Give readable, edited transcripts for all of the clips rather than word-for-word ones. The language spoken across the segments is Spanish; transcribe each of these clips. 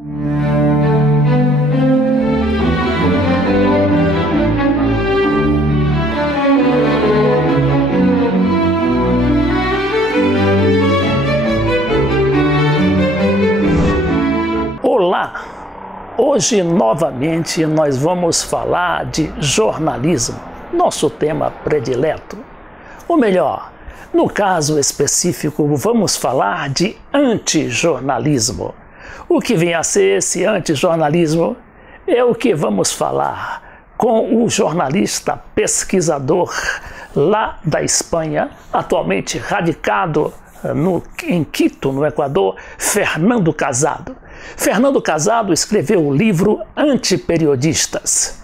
Olá! Hoje, novamente, nós vamos falar de jornalismo, nosso tema predileto. Ou melhor, no caso específico, vamos falar de antijornalismo. O que vem a ser esse antijornalismo é o que vamos falar com o jornalista pesquisador lá da Espanha, atualmente radicado em Quito, no Equador, Fernando Casado. Fernando Casado escreveu o livro Antiperiodistas.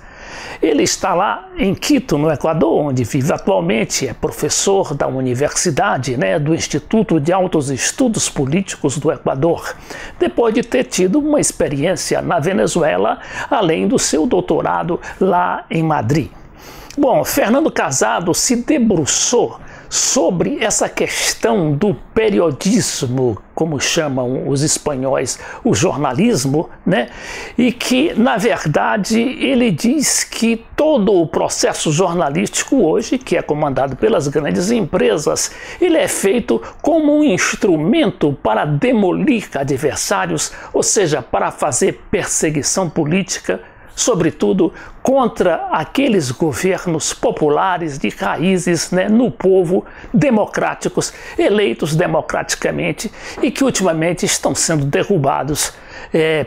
Ele está lá em Quito, no Equador, onde vive atualmente, é professor da universidade, do Instituto de Altos Estudos Políticos do Equador, depois de ter tido uma experiência na Venezuela, além do seu doutorado lá em Madrid. Bom, Fernando Casado se debruçou sobre essa questão do periodismo, como chamam os espanhóis, o jornalismo, e que, na verdade, ele diz que todo o processo jornalístico hoje, que é comandado pelas grandes empresas, ele é feito como um instrumento para demolir adversários, ou seja, para fazer perseguição política, sobretudo contra aqueles governos populares de raízes no povo, democráticos, eleitos democraticamente e que ultimamente estão sendo derrubados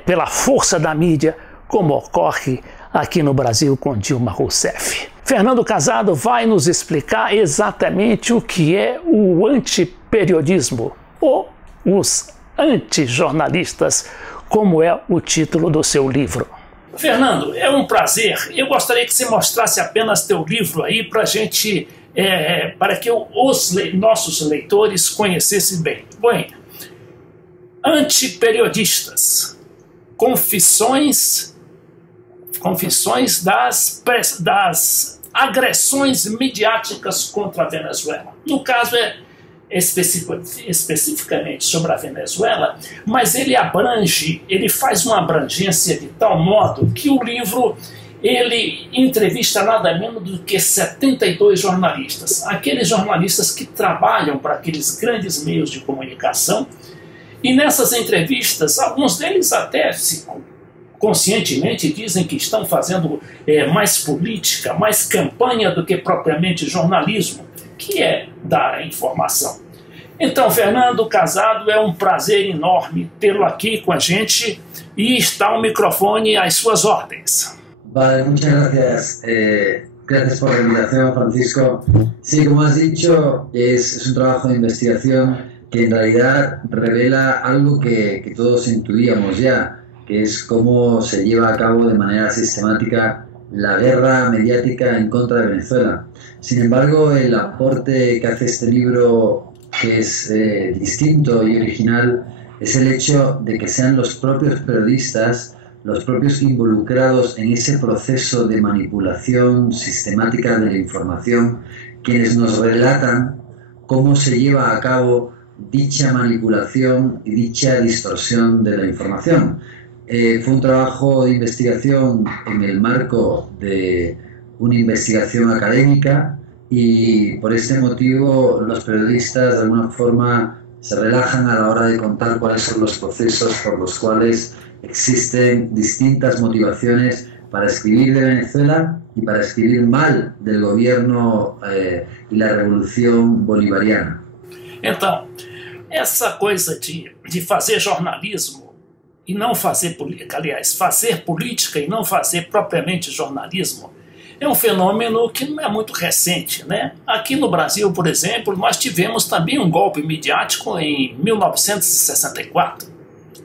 pela força da mídia, como ocorre aqui no Brasil com Dilma Rousseff. Fernando Casado vai nos explicar exatamente o que é o antiperiodismo, ou os antijornalistas, como é o título do seu livro. Fernando, é um prazer. Eu gostaria que você mostrasse apenas teu livro aí para a gente, para que os nossos leitores conhecessem bem. Bom, Antiperiodistas, confissões das agressões midiáticas contra a Venezuela. No caso especificamente sobre a Venezuela, mas ele faz uma abrangência de tal modo que o livro ele entrevista nada menos do que 72 jornalistas, aqueles jornalistas que trabalham para aqueles grandes meios de comunicação, e nessas entrevistas, alguns deles até conscientemente dizem que estão fazendo mais política, mais campanha do que propriamente jornalismo, que é dar a informação. Então, Fernando Casado, é um prazer enorme tê-lo aqui com a gente e está o microfone às suas ordens. Vale, muchas gracias. Gracias por la invitación, Francisco. Sí, como has dicho, es un trabajo de investigación que en realidad revela algo que todos intuíamos ya, que es cómo se lleva a cabo de manera sistemática la guerra mediática en contra de Venezuela. Sin embargo, el aporte que hace este libro, que es distinto y original, es el hecho de que sean los propios periodistas, los propios involucrados en ese proceso de manipulación sistemática de la información, quienes nos relatan cómo se lleva a cabo dicha manipulación y dicha distorsión de la información. Fue un trabajo de investigación en el marco de una investigación académica y por este motivo los periodistas de alguna forma se relajan a la hora de contar cuáles son los procesos por los cuales existen distintas motivaciones para escribir de Venezuela y para escribir mal del gobierno y la revolución bolivariana. Então, essa coisa de fazer jornalismo e não fazer política, aliás, fazer política e não fazer propriamente jornalismo, é um fenômeno que não é muito recente, Aqui no Brasil, por exemplo, nós tivemos também um golpe midiático em 1964.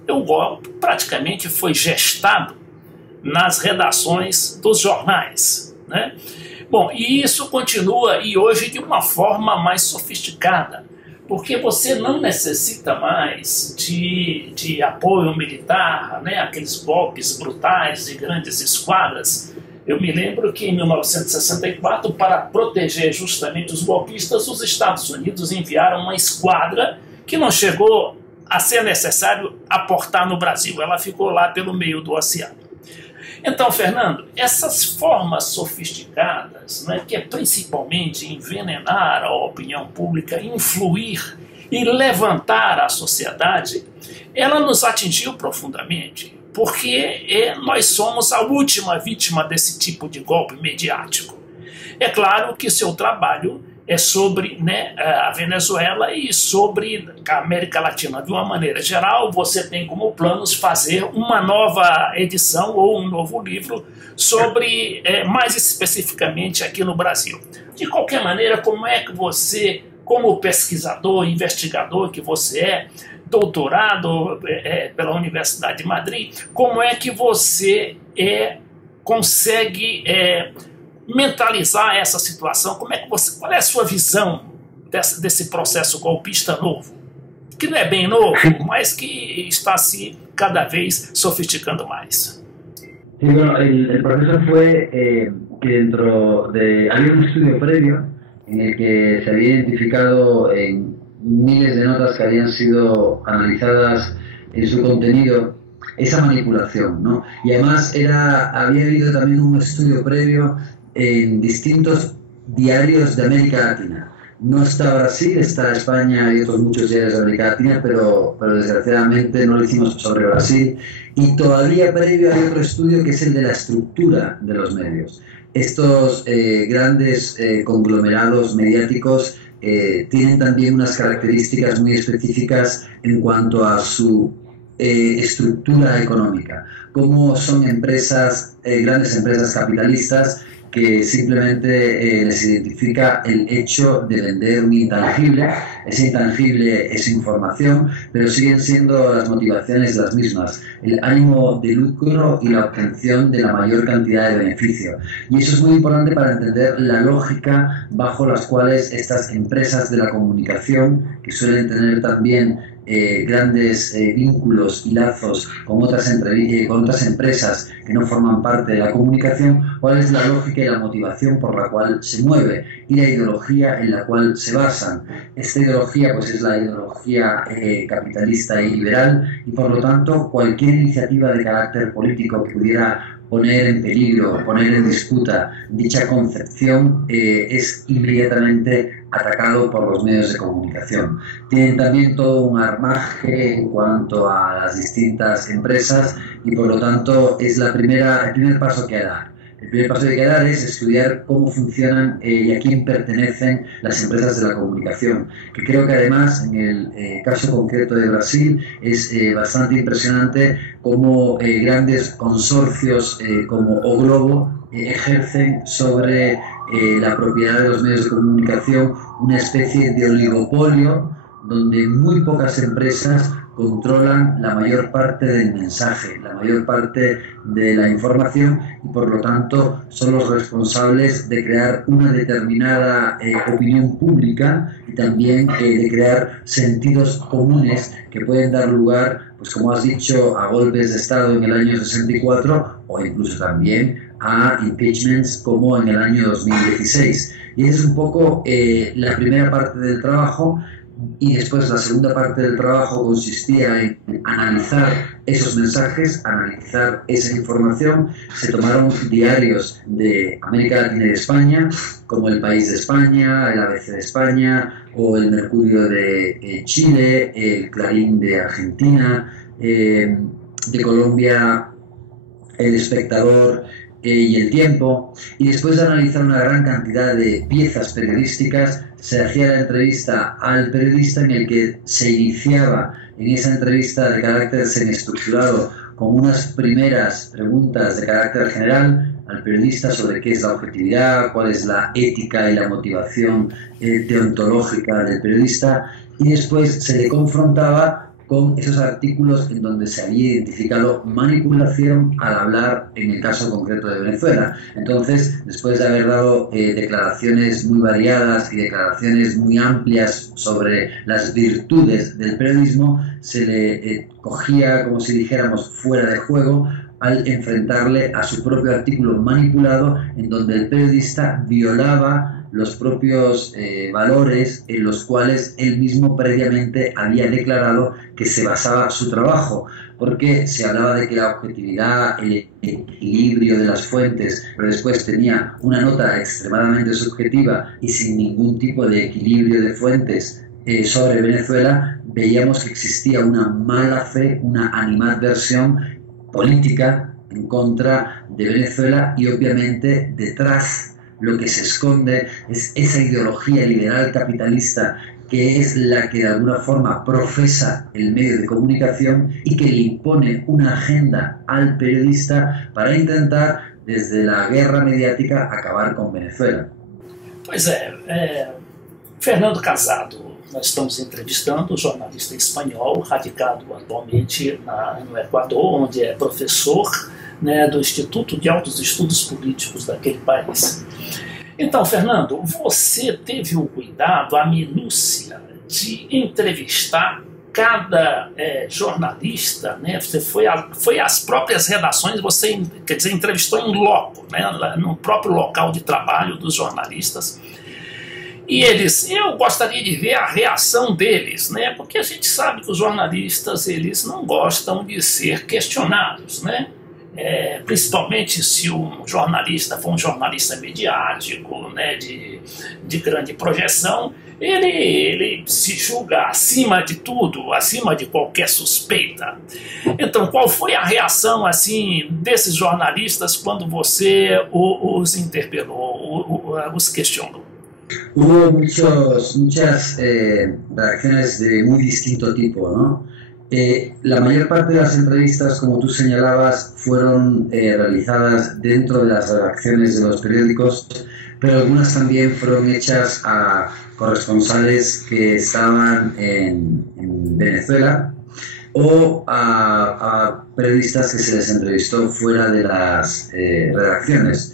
O golpe praticamente foi gestado nas redações dos jornais, Bom, e isso continua, e hoje de uma forma mais sofisticada, porque você não necessita mais de apoio militar, aqueles golpes brutais de grandes esquadras. Eu me lembro que em 1964, para proteger justamente os golpistas, os Estados Unidos enviaram uma esquadra que não chegou a ser necessário aportar no Brasil. Ela ficou lá pelo meio do oceano. Então, Fernando, essas formas sofisticadas, né, que é principalmente envenenar a opinião pública, influir e levantar a sociedade, ela nos atingiu profundamente, porque nós somos a última vítima desse tipo de golpe mediático. É claro que seu trabalho é sobre, né, a Venezuela e sobre a América Latina de uma maneira geral. Você tem como planos fazer uma nova edição ou um novo livro sobre, mais especificamente aqui no Brasil. De qualquer maneira, como é que você, como pesquisador, investigador que você é, doutorado pela Universidade de Madrid, como é que você consegue mentalizar essa situação? Qual é a sua visão desse processo golpista novo? Que não é bem novo, mas que está se cada vez sofisticando mais. Sí, bueno, el proceso fue que había un estudio previo en el que se había identificado en miles de notas que habían sido analizadas en su contenido esa manipulación, ¿no? Y además había habido también un estudio previo en distintos diarios de América Latina. No está Brasil, está España y otros muchos diarios de América Latina, pero desgraciadamente no lo hicimos sobre Brasil. Y todavía previo hay otro estudio que es el de la estructura de los medios. Estos grandes conglomerados mediáticos tienen también unas características muy específicas en cuanto a su estructura económica, como son empresas, grandes empresas capitalistas que simplemente les identifica el hecho de vender un intangible. Ese intangible es información, pero siguen siendo las motivaciones las mismas, el ánimo de lucro y la obtención de la mayor cantidad de beneficio. Y eso es muy importante para entender la lógica bajo las cuales estas empresas de la comunicación, que suelen tener también grandes vínculos y lazos con otras empresas que no forman parte de la comunicación, cuál es la lógica y la motivación por la cual se mueve y la ideología en la cual se basan. Esta ideología pues es la ideología capitalista y liberal, y por lo tanto cualquier iniciativa de carácter político que pudiera poner en peligro, poner en disputa dicha concepción es inmediatamente atacado por los medios de comunicación. Tienen también todo un armaje en cuanto a las distintas empresas y por lo tanto es el primer paso que hay que dar. El primer paso que hay que dar es estudiar cómo funcionan y a quién pertenecen las empresas de la comunicación, que creo que además en el caso concreto de Brasil es bastante impresionante cómo grandes consorcios como O Globo ejercen sobre la propiedad de los medios de comunicación una especie de oligopolio donde muy pocas empresas controlan la mayor parte del mensaje, la mayor parte de la información, y por lo tanto son los responsables de crear una determinada opinión pública y también de crear sentidos comunes que pueden dar lugar, pues como has dicho, a golpes de Estado en el año 64 o incluso también a impeachments como en el año 2016. Y esa es un poco la primera parte del trabajo. Y después la segunda parte del trabajo consistía en analizar esos mensajes, analizar esa información. Se tomaron diarios de América Latina y de España, como El País de España, el ABC de España, o el Mercurio de Chile, el Clarín de Argentina, de Colombia, El Espectador y El Tiempo. Y después de analizar una gran cantidad de piezas periodísticas, se hacía la entrevista al periodista, en el que se iniciaba en esa entrevista de carácter semiestructurado con unas primeras preguntas de carácter general al periodista sobre qué es la objetividad, cuál es la ética y la motivación deontológica del periodista, y después se le confrontaba con esos artículos en donde se había identificado manipulación al hablar en el caso concreto de Venezuela. Entonces, después de haber dado declaraciones muy variadas y declaraciones muy amplias sobre las virtudes del periodismo, se le cogía, como si dijéramos, fuera de juego al enfrentarle a su propio artículo manipulado, en donde el periodista violaba los propios valores en los cuales él mismo previamente había declarado que se basaba su trabajo, porque se hablaba de que la objetividad, el equilibrio de las fuentes, pero después tenía una nota extremadamente subjetiva y sin ningún tipo de equilibrio de fuentes sobre Venezuela, veíamos que existía una mala fe, una animadversión política en contra de Venezuela, y obviamente detrás lo que se esconde es esa ideología liberal capitalista que es la que de alguna forma profesa el medio de comunicación y que le impone una agenda al periodista para intentar desde la guerra mediática acabar con Venezuela. Pois Fernando Casado, nós estamos entrevistando o jornalista espanhol, radicado atualmente no Equador, onde é professor, né, do Instituto de Altos Estudos Políticos daquele país. Então, Fernando, você teve o cuidado, a minúcia de entrevistar cada jornalista, né? Você foi às próprias redações, você, quer dizer, entrevistou em loco, né, no próprio local de trabalho dos jornalistas. E eu gostaria de ver a reação deles, né? Porque a gente sabe que os jornalistas, eles não gostam de ser questionados, né? Principalmente se um jornalista for um jornalista mediático, né, de grande projeção, ele se julga acima de tudo, acima de qualquer suspeita. Então, qual foi a reação assim desses jornalistas quando você os interpelou, os questionou? Hubo muchas reacciones de muy distinto tipo, ¿no? La mayor parte de las entrevistas, como tú señalabas, fueron realizadas dentro de las redacciones de los periódicos, pero algunas también fueron hechas a corresponsales que estaban en Venezuela o a periodistas que se les entrevistó fuera de las redacciones.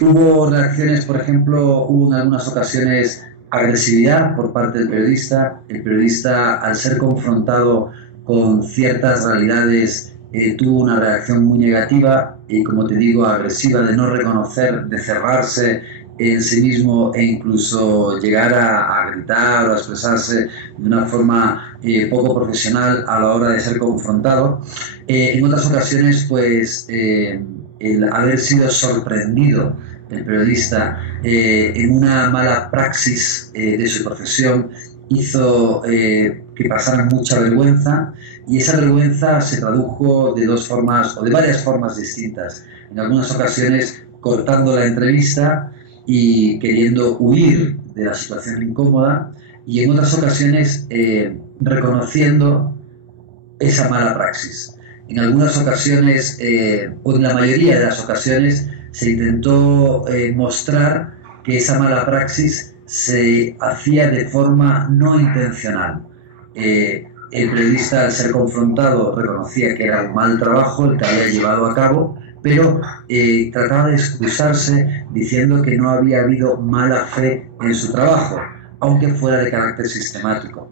Hubo reacciones, por ejemplo, hubo en algunas ocasiones agresividad por parte del periodista. El periodista, al ser confrontado con ciertas realidades, tuvo una reacción muy negativa y, como te digo, agresiva, de no reconocer, de cerrarse en sí mismo e incluso llegar a gritar o a expresarse de una forma poco profesional a la hora de ser confrontado. En otras ocasiones, pues, el haber sido sorprendido el periodista en una mala praxis de su profesión hizo que pasaran mucha vergüenza, y esa vergüenza se tradujo de dos formas o de varias formas distintas. En algunas ocasiones cortando la entrevista y queriendo huir de la situación incómoda, y en otras ocasiones reconociendo esa mala praxis. En algunas ocasiones, o en la mayoría de las ocasiones, se intentó mostrar que esa mala praxis se hacía de forma no intencional. El periodista, al ser confrontado, reconocía que era un mal trabajo el que había llevado a cabo, pero trataba de excusarse diciendo que no había habido mala fe en su trabajo, aunque fuera de carácter sistemático.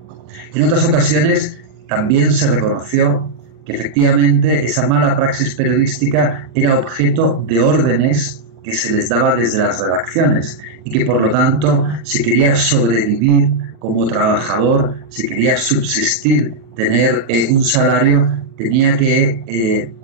En otras ocasiones también se reconoció que efectivamente esa mala praxis periodística era objeto de órdenes que se les daba desde las redacciones, y que por lo tanto, si quería sobrevivir como trabajador, si quería subsistir, tener un salario, tenía que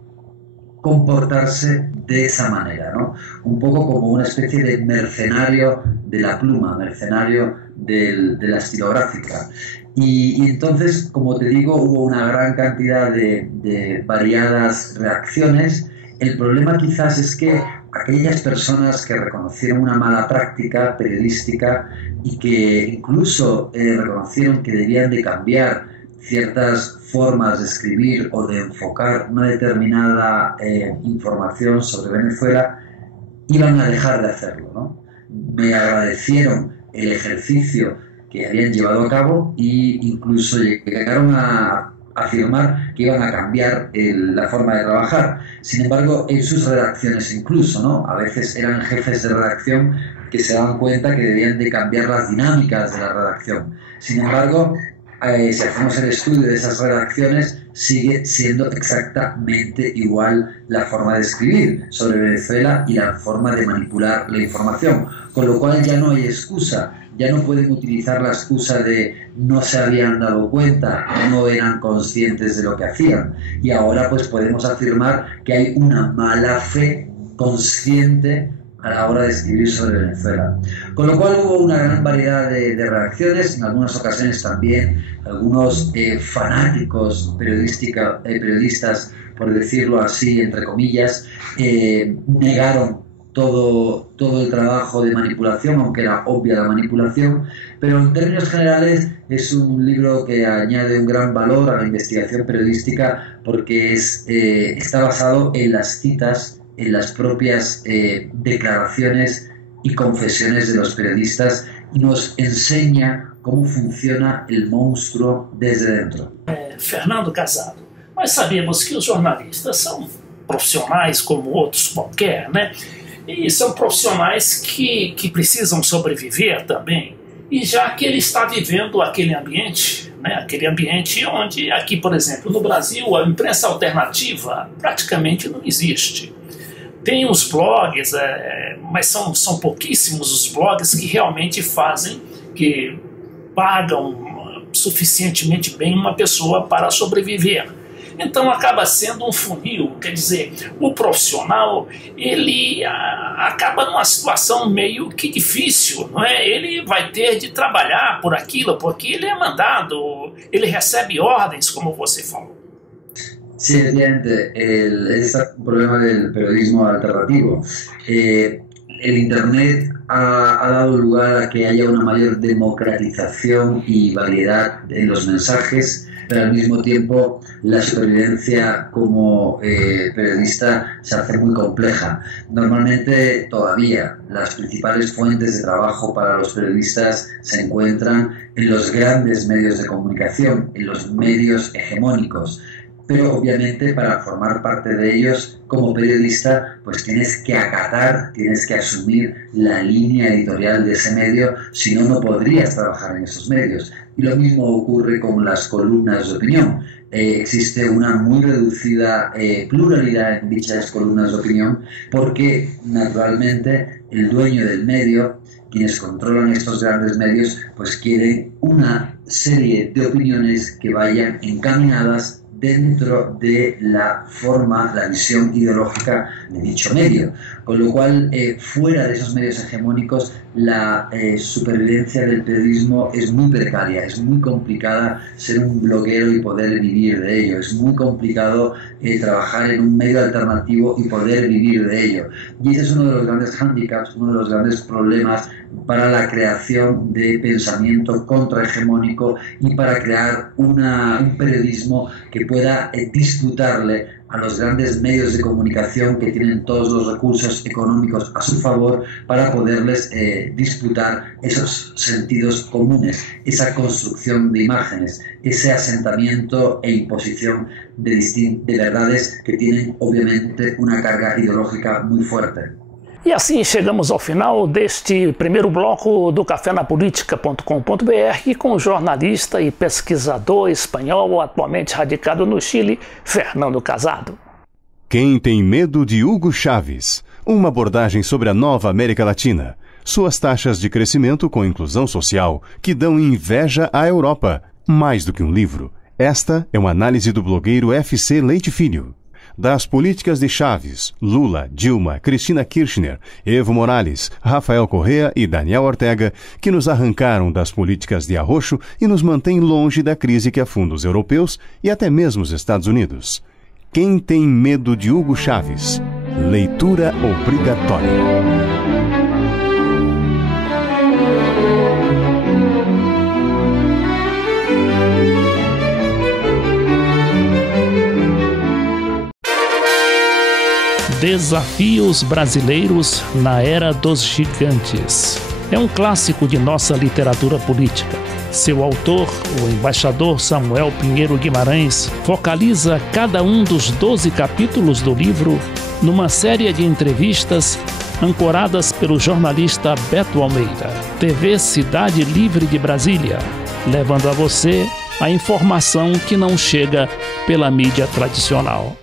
comportarse de esa manera, ¿no? Un poco como una especie de mercenario de la pluma, mercenario de la estilográfica. Y entonces, como te digo, hubo una gran cantidad de variadas reacciones. El problema quizás es que aquellas personas que reconocieron una mala práctica periodística y que incluso reconocieron que debían de cambiar ciertas formas de escribir o de enfocar una determinada información sobre Venezuela, iban a dejar de hacerlo, ¿no? Me agradecieron el ejercicio que habían llevado a cabo e incluso llegaron a afirmar que iban a cambiar la forma de trabajar. Sin embargo, en sus redacciones incluso, ¿no? A veces eran jefes de redacción que se daban cuenta que debían de cambiar las dinámicas de la redacción. Sin embargo, si hacemos el estudio de esas redacciones, sigue siendo exactamente igual la forma de escribir sobre Venezuela y la forma de manipular la información, con lo cual ya no hay excusa, ya no pueden utilizar la excusa de no se habían dado cuenta, no eran conscientes de lo que hacían, y ahora pues podemos afirmar que hay una mala fe consciente a la hora de escribir sobre Venezuela. Con lo cual hubo una gran variedad de reacciones, en algunas ocasiones también algunos fanáticos periodistas, por decirlo así, entre comillas, negaron todo el trabajo de manipulación, aunque era obvia la manipulación, pero en términos generales es un libro que añade un gran valor a la investigación periodística porque está basado en las citas, en las propias declaraciones y confesiones de los periodistas y nos enseña cómo funciona el monstruo desde dentro. Fernando Casado, nós sabemos que os jornalistas são profissionais como outros qualquer, né? E são profissionais que precisam sobreviver também. E já que ele está vivendo aquele ambiente, né, aquele ambiente onde, aqui por exemplo, no Brasil, a imprensa alternativa praticamente não existe. Tem os blogs, mas são pouquíssimos os blogs que realmente fazem, que pagam suficientemente bem uma pessoa para sobreviver. Então acaba sendo um funil, quer dizer, o profissional ele acaba numa situação meio que difícil, não é? Ele vai ter de trabalhar por aquilo, porque ele é mandado, ele recebe ordens, como você falou. Sí, evidentemente, ese es el problema del periodismo alternativo. El Internet ha dado lugar a que haya una mayor democratización y variedad en los mensajes, pero al mismo tiempo la supervivencia como periodista se hace muy compleja. Normalmente todavía las principales fuentes de trabajo para los periodistas se encuentran en los grandes medios de comunicación, en los medios hegemónicos. Pero obviamente para formar parte de ellos como periodista pues tienes que acatar, tienes que asumir la línea editorial de ese medio, si no, no podrías trabajar en esos medios. Y lo mismo ocurre con las columnas de opinión. Existe una muy reducida pluralidad en dichas columnas de opinión porque naturalmente el dueño del medio, quienes controlan estos grandes medios, pues quieren una serie de opiniones que vayan encaminadas dentro de la forma, la visión ideológica de dicho medio. Con lo cual, fuera de esos medios hegemónicos, la supervivencia del periodismo es muy precaria, es muy complicada ser un bloguero y poder vivir de ello, es muy complicado trabajar en un medio alternativo y poder vivir de ello. Y ese es uno de los grandes hándicaps, uno de los grandes problemas para la creación de pensamiento contrahegemónico y para crear un periodismo que pueda disputarle a los grandes medios de comunicación que tienen todos los recursos económicos a su favor para poderles disputar esos sentidos comunes, esa construcción de imágenes, ese asentamiento e imposición de verdades que tienen obviamente una carga ideológica muy fuerte. E assim chegamos ao final deste primeiro bloco do cafénapolitica.com.br com o jornalista e pesquisador espanhol atualmente radicado no Chile, Fernando Casado. Quem tem medo de Hugo Chávez? Uma abordagem sobre a nova América Latina. Suas taxas de crescimento com inclusão social que dão inveja à Europa. Mais do que um livro, esta é uma análise do blogueiro FC Leite Filho. Das políticas de Chávez, Lula, Dilma, Cristina Kirchner, Evo Morales, Rafael Correa e Daniel Ortega, que nos arrancaram das políticas de arroxo e nos mantêm longe da crise que afunda os europeus e até mesmo os Estados Unidos. Quem tem medo de Hugo Chávez? Leitura obrigatória. Desafios brasileiros na era dos gigantes. É um clássico de nossa literatura política. Seu autor, o embaixador Samuel Pinheiro Guimarães, focaliza cada um dos 12 capítulos do livro numa série de entrevistas ancoradas pelo jornalista Beto Almeida, TV Cidade Livre de Brasília, levando a você a informação que não chega pela mídia tradicional.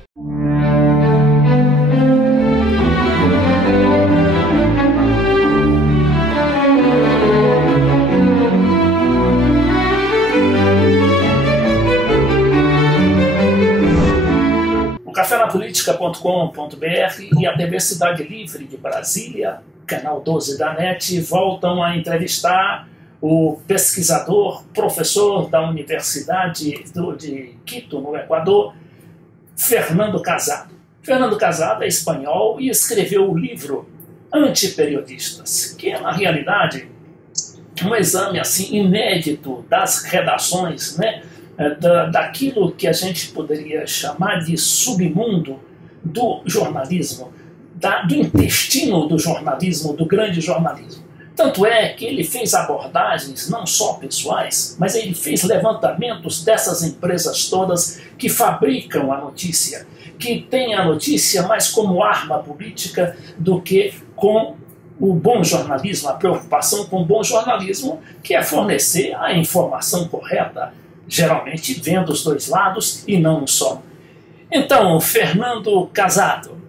O cafenapolitica.com.br e a TV Cidade Livre de Brasília, canal 12 da NET, voltam a entrevistar o pesquisador, professor da Universidade de Quito, no Equador, Fernando Casado. Fernando Casado é espanhol e escreveu o livro Antiperiodistas, que é, na realidade, um exame assim, inédito das redações, né, daquilo que a gente poderia chamar de submundo do jornalismo, do intestino do jornalismo, do grande jornalismo. Tanto é que ele fez abordagens não só pessoais, mas ele fez levantamentos dessas empresas todas que fabricam a notícia, que têm a notícia mais como arma política do que com o bom jornalismo, a preocupação com o bom jornalismo, que é fornecer a informação correta, geralmente vendo os dois lados e não um só. Então, Fernando Casado,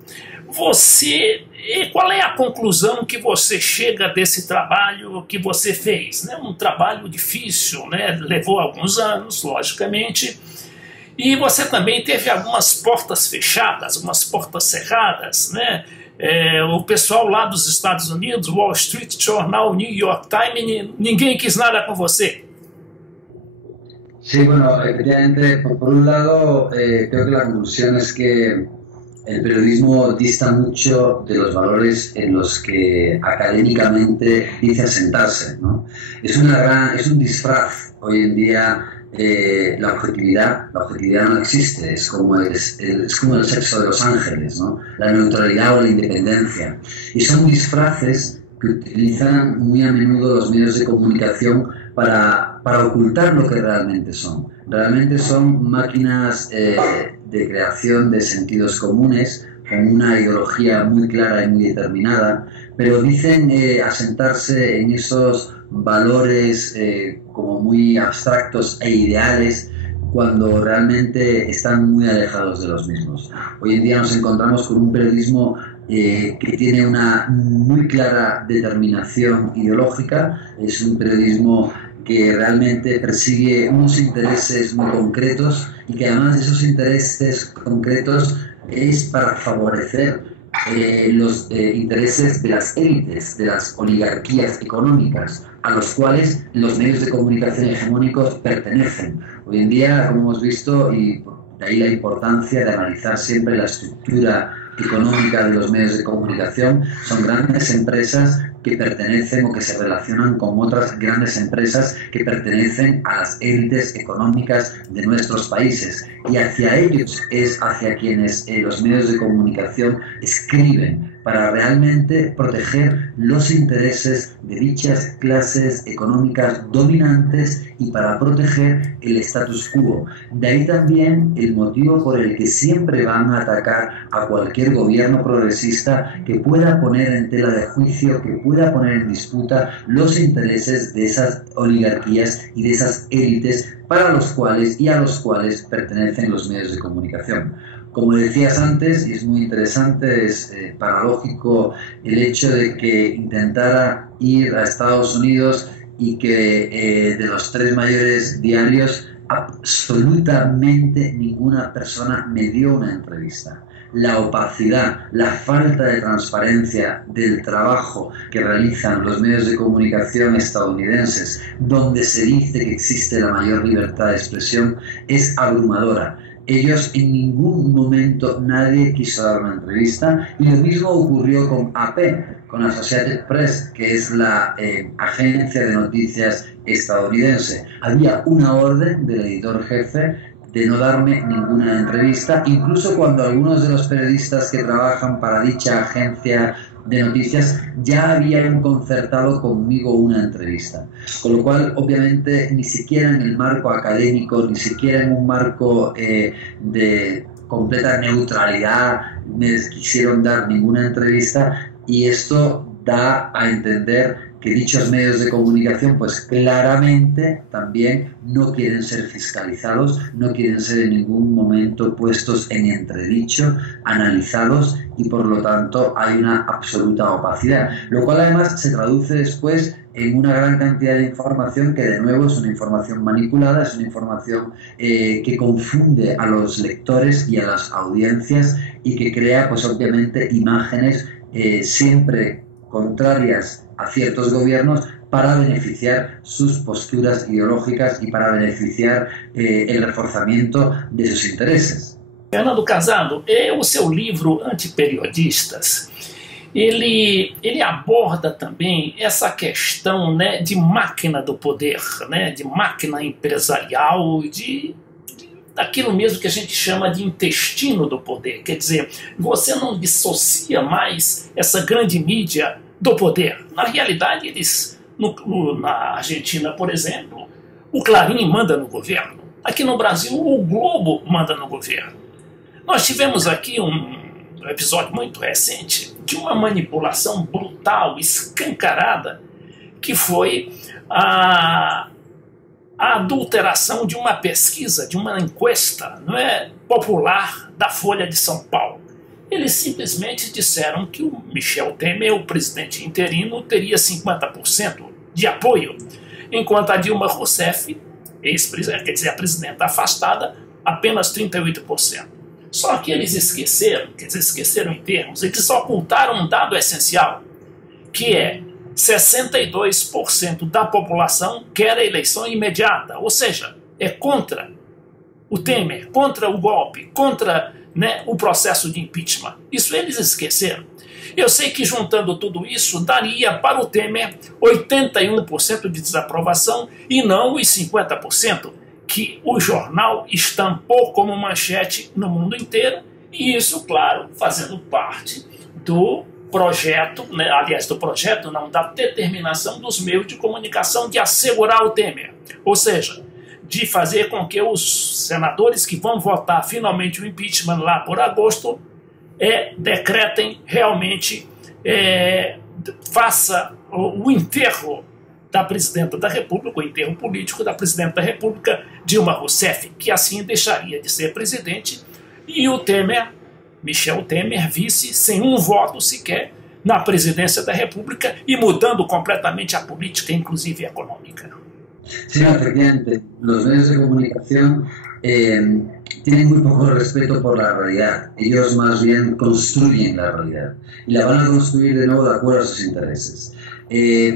qual é a conclusão que você chega desse trabalho que você fez? Né? Um trabalho difícil, né? Levou alguns anos, logicamente, e você também teve algumas portas fechadas, algumas portas cerradas, né? O pessoal lá dos Estados Unidos, Wall Street Journal, New York Times, ninguém quis nada com você. Sí, bueno, efectivamente, por un lado, creo que la conclusión es que el periodismo dista mucho de los valores en los que académicamente dice asentarse, ¿no? Es un disfraz. Hoy en día la objetividad no existe, es como el sexo de los ángeles, ¿no? La neutralidad o la independencia. Y son disfraces que utilizan muy a menudo los medios de comunicación para ocultar lo que realmente son. Realmente son máquinas de creación de sentidos comunes, con una ideología muy clara y muy determinada, pero dicen asentarse en esos valores como muy abstractos e ideales, cuando realmente están muy alejados de los mismos. Hoy en día nos encontramos con un periodismo que tiene una muy clara determinación ideológica, es un periodismo que realmente persigue unos intereses muy concretos y que además de esos intereses concretos es para favorecer los intereses de las élites, de las oligarquías económicas, a los cuales los medios de comunicación hegemónicos pertenecen. Hoy en día, como hemos visto, y de ahí la importancia de analizar siempre la estructura económica de los medios de comunicación, son grandes empresas que pertenecen o que se relacionan con otras grandes empresas que pertenecen a las élites económicas de nuestros países. Y hacia ellos es hacia quienes los medios de comunicación escriben para realmente proteger los intereses de dichas clases económicas dominantes y para proteger el status quo. De ahí también el motivo por el que siempre van a atacar a cualquier gobierno progresista que pueda poner en tela de juicio, que pueda poner en disputa los intereses de esas oligarquías y de esas élites para los cuales y a los cuales pertenecen los medios de comunicación. Como decías antes, y es muy interesante, es paradójico el hecho de que intentara ir a Estados Unidos y que de los 3 mayores diarios absolutamente ninguna persona me dio una entrevista. La opacidad, la falta de transparencia del trabajo que realizan los medios de comunicación estadounidenses, donde se dice que existe la mayor libertad de expresión, es abrumadora. Ellos en ningún momento nadie quiso dar una entrevista y lo mismo ocurrió con AP, con Associated Press, que es la agencia de noticias estadounidense. Había una orden del editor jefe de no darme ninguna entrevista, incluso cuando algunos de los periodistas que trabajan para dicha agencia de noticias ya habían concertado conmigo una entrevista. Con lo cual, obviamente, ni siquiera en el marco académico, ni siquiera en un marco de completa neutralidad me quisieron dar ninguna entrevista, y esto da a entender que dichos medios de comunicación pues claramente también no quieren ser fiscalizados, no quieren ser en ningún momento puestos en entredicho, analizados, y por lo tanto hay una absoluta opacidad, lo cual además se traduce después en una gran cantidad de información que de nuevo es una información manipulada, es una información que confunde a los lectores y a las audiencias y que crea pues obviamente imágenes siempre contrarias a ciertos gobiernos para beneficiar sus posturas ideológicas y para beneficiar el reforzamiento de sus intereses. Fernando Casado, o seu livro Antiperiodistas, ele aborda também essa questão, né, de máquina do poder, né, de máquina empresarial, daquilo mesmo que a gente chama de intestino do poder. Quer dizer, você não dissocia mais essa grande mídia do poder. Na realidade, eles, na Argentina, por exemplo, o Clarim manda no governo. Aqui no Brasil, o Globo manda no governo. Nós tivemos aqui um episódio muito recente de uma manipulação brutal, escancarada, que foi a adulteração de uma pesquisa, de uma encuesta, não é, popular da Folha de São Paulo. Eles simplesmente disseram que o Michel Temer, o presidente interino, teria 50% de apoio, enquanto a Dilma Rousseff, quer dizer, a presidenta afastada, apenas 38%. Só que eles esqueceram em termos, eles ocultaram um dado essencial, que é 62% da população quer a eleição imediata, ou seja, é contra o Temer, contra o golpe, contra, né, o processo de impeachment. Isso eles esqueceram. Eu sei que juntando tudo isso daria para o Temer 81% de desaprovação e não os 50% que o jornal estampou como manchete no mundo inteiro, e isso, claro, fazendo parte do projeto, né, aliás, do projeto não, da determinação dos meios de comunicação de assegurar o Temer, ou seja, de fazer com que os senadores que vão votar finalmente o impeachment lá por agosto decretem realmente, faça o enterro da presidenta da República, o enterro político da presidenta da República, Dilma Rousseff, que assim deixaria de ser presidente, e o Temer, Michel Temer, vice, sem um voto sequer na presidência da República e mudando completamente a política, inclusive econômica. Sí, efectivamente. Los medios de comunicación tienen muy poco respeto por la realidad. Ellos más bien construyen la realidad y la van a construir de nuevo de acuerdo a sus intereses.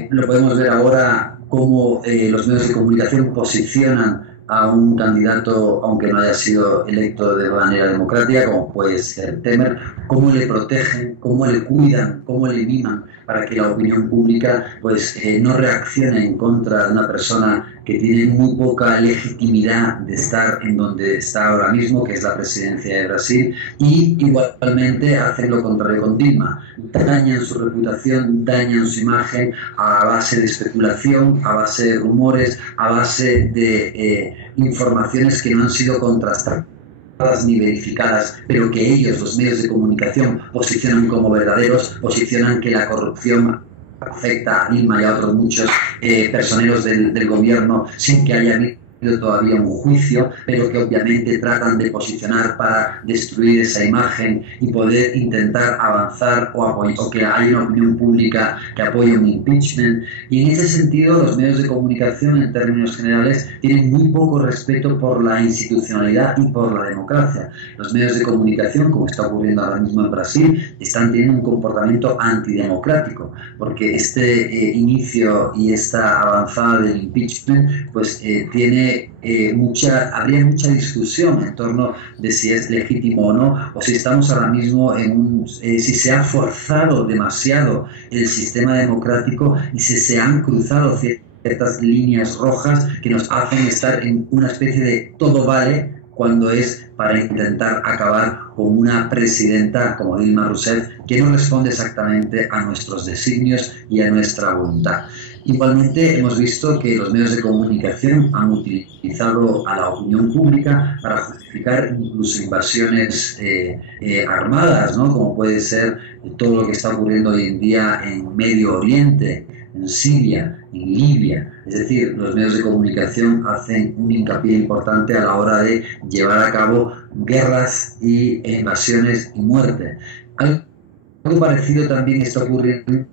Lo podemos ver ahora cómo los medios de comunicación posicionan a un candidato, aunque no haya sido electo de manera democrática, como puede ser Temer, cómo le protegen, cómo le cuidan, cómo le miman para que la opinión pública pues no reaccione en contra de una persona que tiene muy poca legitimidad de estar en donde está ahora mismo, que es la presidencia de Brasil, y igualmente hacen lo contrario con Dilma. Dañan su reputación, dañan su imagen a base de especulación, a base de rumores, a base de informaciones que no han sido contrastadas ni verificadas, pero que ellos, los medios de comunicación, posicionan como verdaderos, posicionan que la corrupción afecta a Dilma y a otros muchos personeros del gobierno sin que haya habido todavía un juicio, pero que obviamente tratan de posicionar para destruir esa imagen y poder intentar avanzar o que haya una opinión pública que apoye un impeachment. Y en ese sentido los medios de comunicación en términos generales tienen muy poco respeto por la institucionalidad y por la democracia. Los medios de comunicación, como está ocurriendo ahora mismo en Brasil, están teniendo un comportamiento antidemocrático, porque este inicio y esta avanzada del impeachment pues tiene habría mucha discusión en torno de si es legítimo o no, o si estamos ahora mismo si se ha forzado demasiado el sistema democrático y si se han cruzado ciertas líneas rojas que nos hacen estar en una especie de todo vale cuando es para intentar acabar con una presidenta como Dilma Rousseff que no responde exactamente a nuestros designios y a nuestra voluntad. Igualmente hemos visto que los medios de comunicación han utilizado a la opinión pública para justificar incluso invasiones armadas, ¿no? Como puede ser todo lo que está ocurriendo hoy en día en Medio Oriente, en Siria, en Libia. Es decir, los medios de comunicación hacen un hincapié importante a la hora de llevar a cabo guerras y invasiones y muerte. Algo parecido también está ocurriendo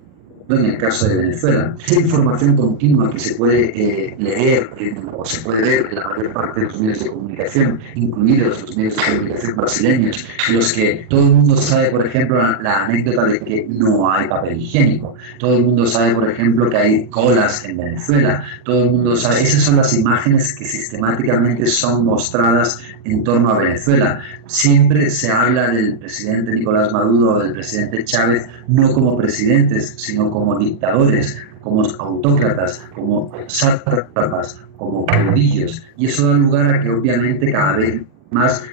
en el caso de Venezuela. Esa información continua que se puede leer o se puede ver en la mayor parte de los medios de comunicación, incluidos los medios de comunicación brasileños, en los que todo el mundo sabe, por ejemplo, la anécdota de que no hay papel higiénico. Todo el mundo sabe, por ejemplo, que hay colas en Venezuela. Todo el mundo sabe. Esas son las imágenes que sistemáticamente son mostradas en torno a Venezuela. Siempre se habla del presidente Nicolás Maduro o del presidente Chávez no como presidentes, sino como dictadores, como autócratas, como sátrapas, como caudillos. Y eso da lugar a que obviamente cada vez más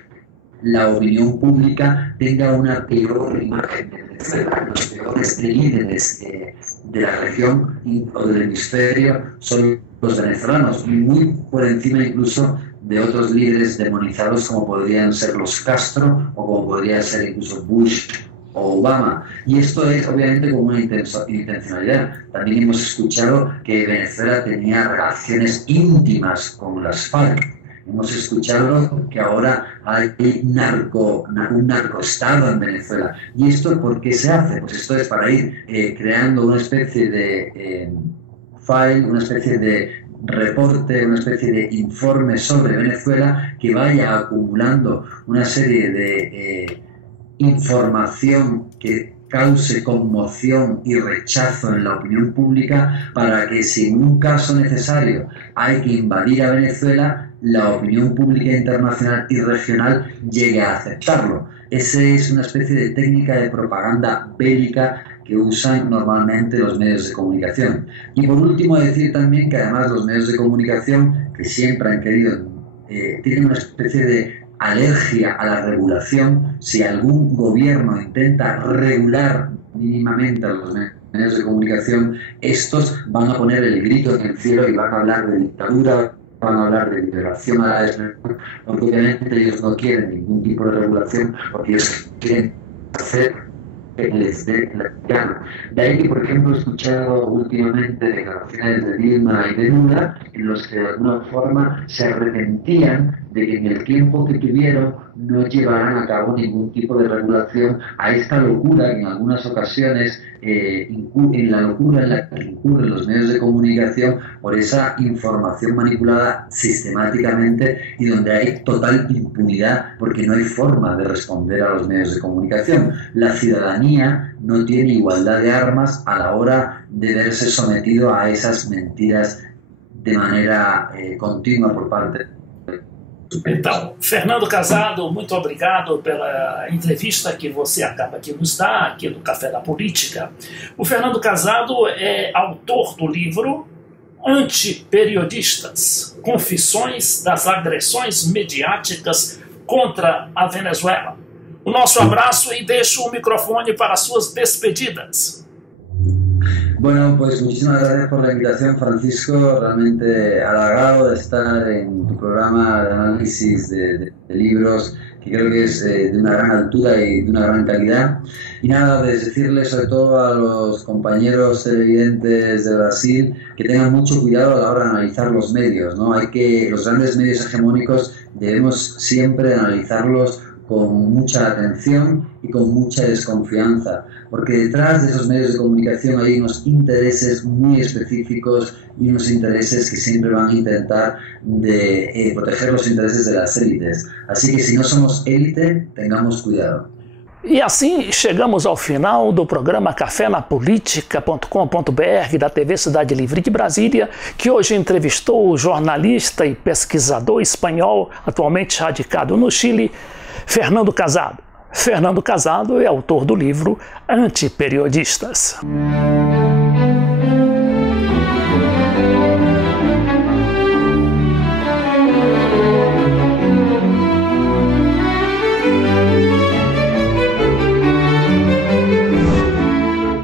la opinión pública tenga una peor imagen de Venezuela. Los peores líderes de la región o del hemisferio son los venezolanos, muy por encima incluso de otros líderes demonizados como podrían ser los Castro o como podría ser incluso Bush o Obama. Y esto es obviamente con una intencionalidad. También hemos escuchado que Venezuela tenía relaciones íntimas con las FARC. Hemos escuchado que ahora hay un narcoestado en Venezuela. ¿Y esto por qué se hace? Pues esto es para ir creando una especie de file, una especie de reporte, una especie de informe sobre Venezuela que vaya acumulando una serie de información que cause conmoción y rechazo en la opinión pública para que si en un caso necesario hay que invadir a Venezuela, la opinión pública internacional y regional llegue a aceptarlo. Esa es una especie de técnica de propaganda bélica que usan normalmente los medios de comunicación. Y por último decir también que además los medios de comunicación que siempre han querido, tienen una especie de alergia a la regulación. Si algún gobierno intenta regular mínimamente a los medios de comunicación, estos van a poner el grito en el cielo y van a hablar de dictadura, van a hablar de liberación a la desnuda, porque obviamente ellos no quieren ningún tipo de regulación, porque ellos quieren hacer que les dé la gana. De ahí que, por ejemplo, he escuchado últimamente declaraciones de Dilma y de Lula en los que de alguna forma se arrepentían de que en el tiempo que tuvieron no llevaran a cabo ningún tipo de regulación a esta locura que en algunas ocasiones, en la locura en la que incurren los medios de comunicación por esa información manipulada sistemáticamente y donde hay total impunidad porque no hay forma de responder a los medios de comunicación. La ciudadanía no tiene igualdad de armas a la hora de verse sometido a esas mentiras de manera continua por parte. Então, Fernando Casado, muito obrigado pela entrevista que você acaba de nos dar aqui no Café da Política. O Fernando Casado é autor do livro Antiperiodistas, Confissões das Agressões Mediáticas contra a Venezuela. O nosso abraço e deixo o microfone para suas despedidas. Bueno, pues muchísimas gracias por la invitación, Francisco. Realmente halagado de estar en tu programa de análisis de libros, que creo que es de una gran altura y de una gran calidad. Y nada, decirles sobre todo a los compañeros televidentes de Brasil que tengan mucho cuidado a la hora de analizar los medios, ¿no? Los grandes medios hegemónicos debemos siempre analizarlos con mucha atención y con mucha desconfianza, porque detrás de esos medios de comunicación hay unos intereses muy específicos y unos intereses que siempre van a intentar proteger los intereses de las élites. Así que si no somos élite, tengamos cuidado. E assim chegamos ao final do programa cafénapolítica.com.br da TV Cidade Livre de Brasília, que hoje entrevistou o jornalista e pesquisador espanhol, atualmente radicado no Chile, Fernando Casado. Fernando Casado é autor do livro Antiperiodistas.